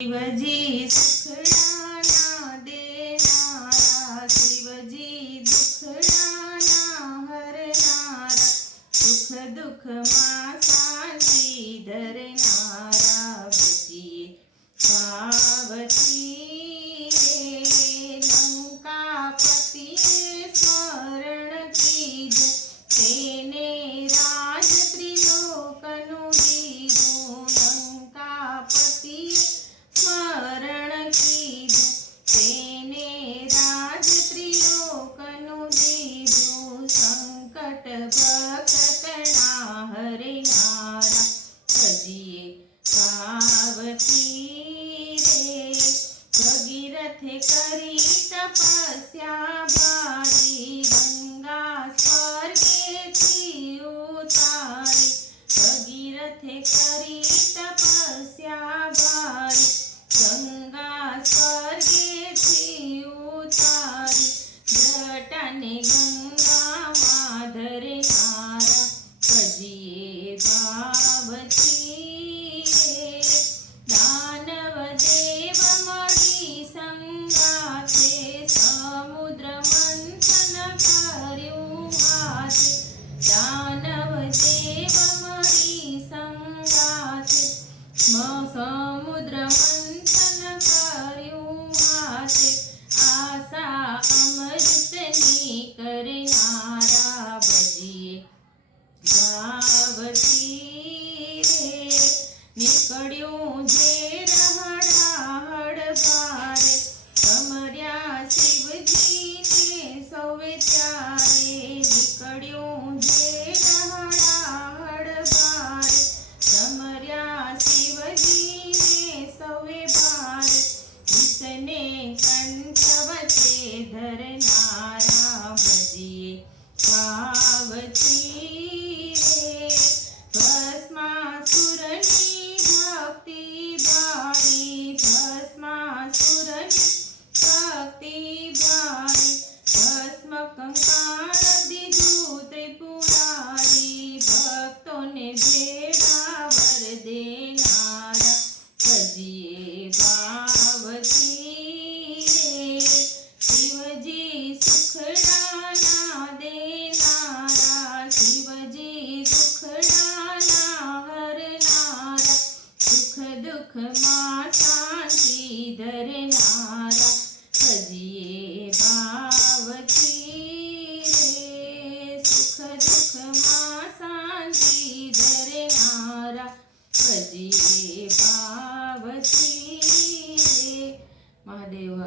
शिवजी सुखडाना देनारा, शिवजी दुखडाना हरनारा, सुख दुख मा शांती धरनारा, भजिये पार्वती रे लंकापतिए स्मरण कीधुं, तेने राज त्रिलोकनु दीधुं, लंकापतिए स्मरण कीधुं, तेने राज त्रिलोकनु दीधुं, संकट भक्तना हरनारा, भजिये पार्वती रे भगीरथे करी तपस्या भारी, गंगा स्वर्गेथी उतारी, भगीरथे करी तपस्या भारी, गंगा स्वर्गेथी उतारी, जटाने गंगा मा धरनारा, भजिये पार्वती रे दानव देव मळी संगाथे, समुद्र मंथन कर्યું हाथे, दानव देव मळी संगाथे, समुद्र मंथन कर्યું हाथे, आशा अमृतनी करनारा, भजिये पार्वती रे નીકળ્યું ઝેર હડાહડ ભારે, સમર્યા શિવજીને સૌએ ત્યારે, નીકળ્યું ઝેર હડાહડ ભારે, સમર્યા શિવજીને સૌએ ભારે, વિષને કંઠ વચ્ચે ધરનારા, ભજીએ પાર્વતી રે ભસ્માસુરની ભક્તિ ભારી, ભસ્માસુરની ભક્તિ ભારી, ભસ્મ કંકાળ દીધું ત્રિપુરારી, ભક્તોને ભેળા વર દેનારા, ભજીએ પાર્વતી રે શિવજી સુખડાના દેનારા, શિવજી દુખડાના હરનારા, સુખ દુઃખ માં શાંતિ ધરનારા, ભજીએ પાર્વતી રે સુખ દુઃખ માં શાંતિ ધરનારા, ભજીએ પાર્વતી રે. મહાદેવ.